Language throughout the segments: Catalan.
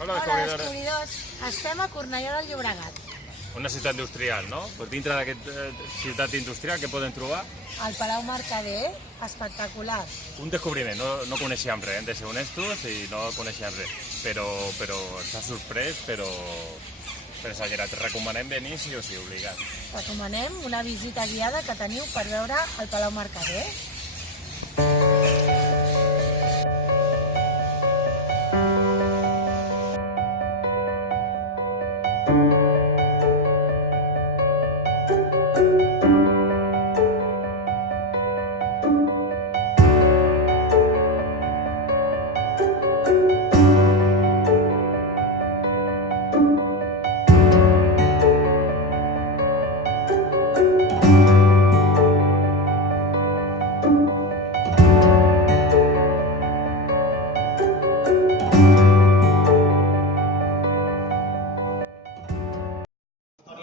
Hola, descobridors. Estem a Cornellà del Llobregat. Una ciutat industrial, no? Pues dintre d'aquesta ciutat industrial, què podem trobar? El Palau Mercader, espectacular. Un descobriment, no coneixíem res, hem de ser honestos i no coneixíem res, però ens ha sorprès, però exagerat. Recomanem venir sí o sí, obligat. Recomanem una visita guiada que teniu per veure el Palau Mercader.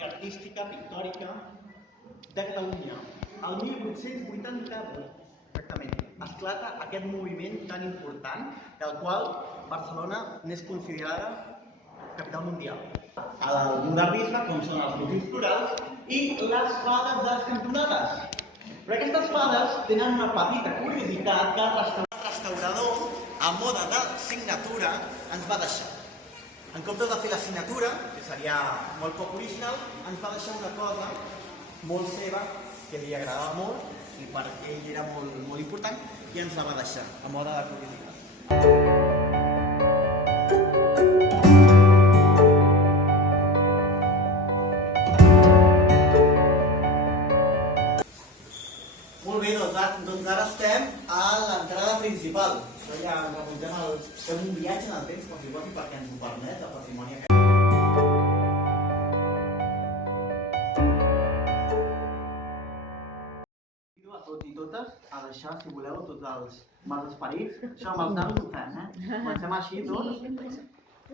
Artística, pictòrica de Catalunya. El 1888, exactament, esclata aquest moviment tan important del qual Barcelona n'és considerada capital mundial. El modernisme, com són els motius florals i les fades de les cantonades. Però aquestes fades tenen una petita curiositat que el restaurador, a mode de signatura, ens va deixar. En comptes de fer la signatura, que seria molt poc original, ens va deixar una cosa molt seva, que li agradava molt i per ell era molt important, i ens la va deixar, a mode de curiositat. Molt bé, doncs ara estem a l'entrada principal. Això ja ens remuntem fem un viatge en el temps, com si quasi perquè ens ho permet, el patrimoni aquest. A tots i totes a deixar, si voleu, tots els mals esperits. Això amb els nanos ho fem, Comencem així tots.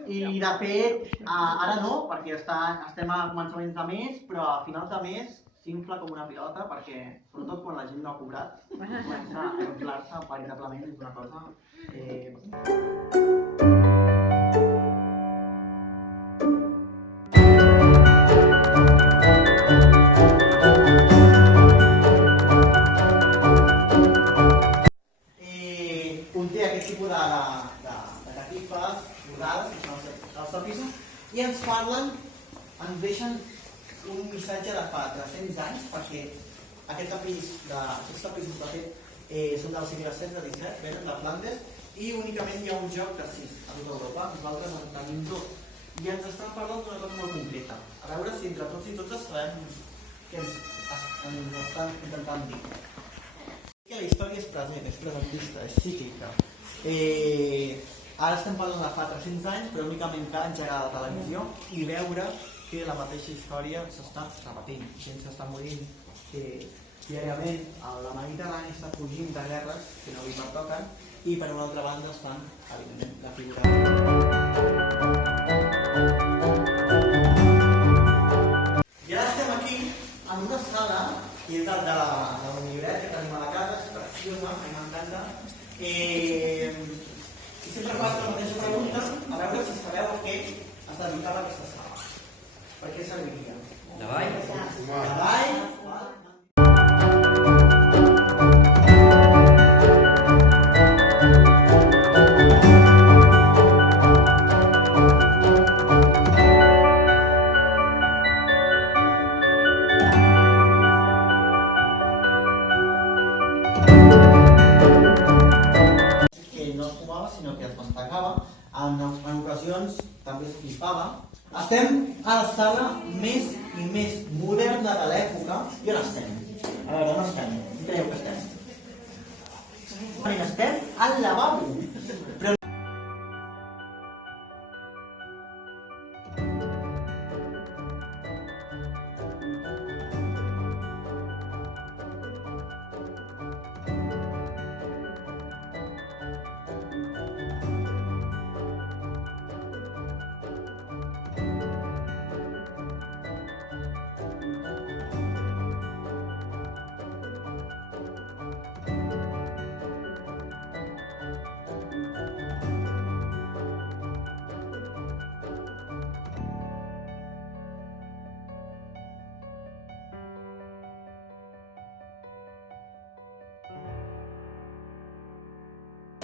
I de fet, ara no, perquè estem a començaments de mes, però a finals de mes s'infla com una pilota perquè, sobretot quan la gent no ha cobrat, comença a inflar-se veritablement, és una cosa... Conté aquest tipus de catifes, florals, que són els tapissos, i ens parlen, ens deixen un missatge de fa 300 anys, perquè aquests tapissos de fet són del segle XVI, de XVII, venen de Flandes, i únicament hi ha un joc de 6 a tota Europa, nosaltres en tenim 2. I ens estan parlant d'una cosa molt concreta. A veure si entre tots i totes sabem què ens estan intentant dir. Que la història és present, és presentista, és cíclica. Ara estem parlant de fa 300 anys, però únicament cal engegar la televisió i veure que la mateixa història s'està repetint. Gent s'està morint diàriament, la Mediterrani està fugint de guerres que no li pertoquen i per una altra banda estan, evidentment, la figura. I ara estem aquí en una sala que és de la llibret que tenim a la casa, és preciosa, a mi m'encanta. I sempre faig la mateixa pregunta, a veure si sabeu a què es dedicava aquesta sala. Per què serviria? De ball? De ball? Que no es fumava, sinó que es mastacava. En ocasions també es flipava. Estem a la sala més i més moderna de l'època. I on estem? A veure, on estem? On creieu que estem? Estem al lavabo. Però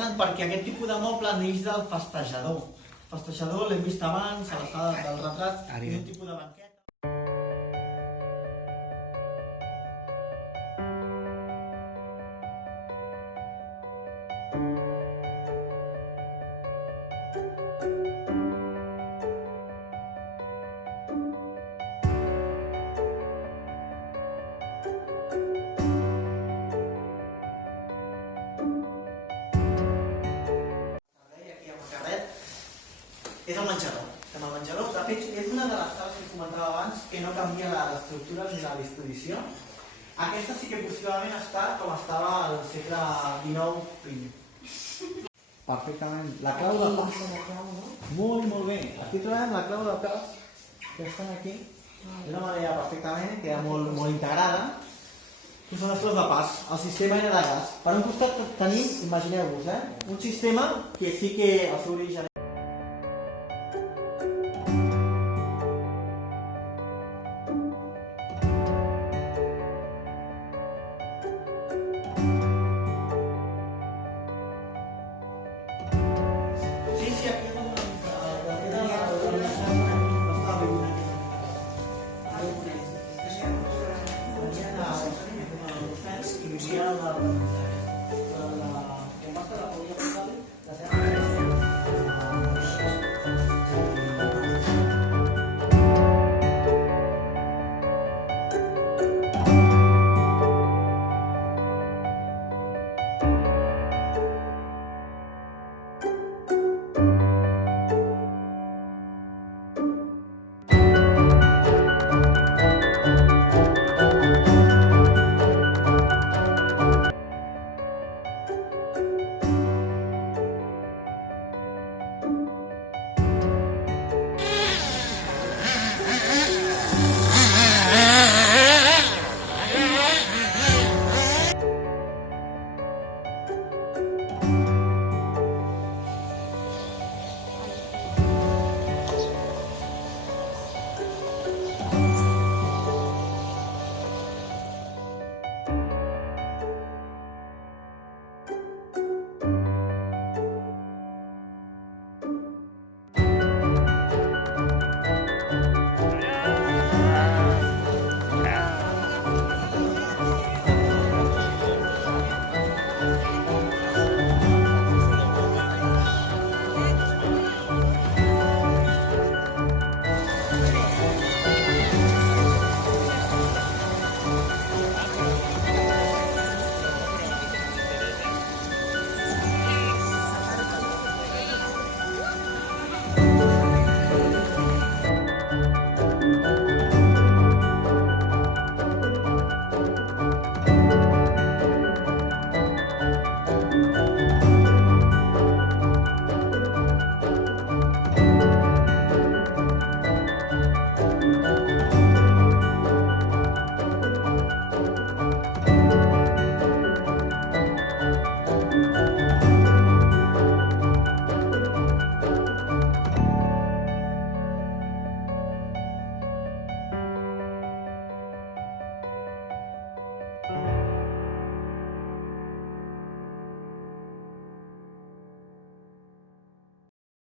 interessant perquè aquest tipus de moble neix del festejador. El festejador l'hem vist abans, a la sala dels retrats, és un tipus de banqueta. És el menjador. Estem al menjador. De fet, és una de les sales que comentava abans que no canvia l'estructura ni la disposició. Aquesta sí que possiblement està com estava al segle XIX primer. Perfectament. La clau de pas. Molt, molt bé. Aquí trobem la clau de pas que estan aquí. D'una manera perfectament, queda molt, molt integrada. Que són les claus de pas. El sistema era de gas. Per un costat tenim, imagineu-vos, un sistema que sí que el seu origen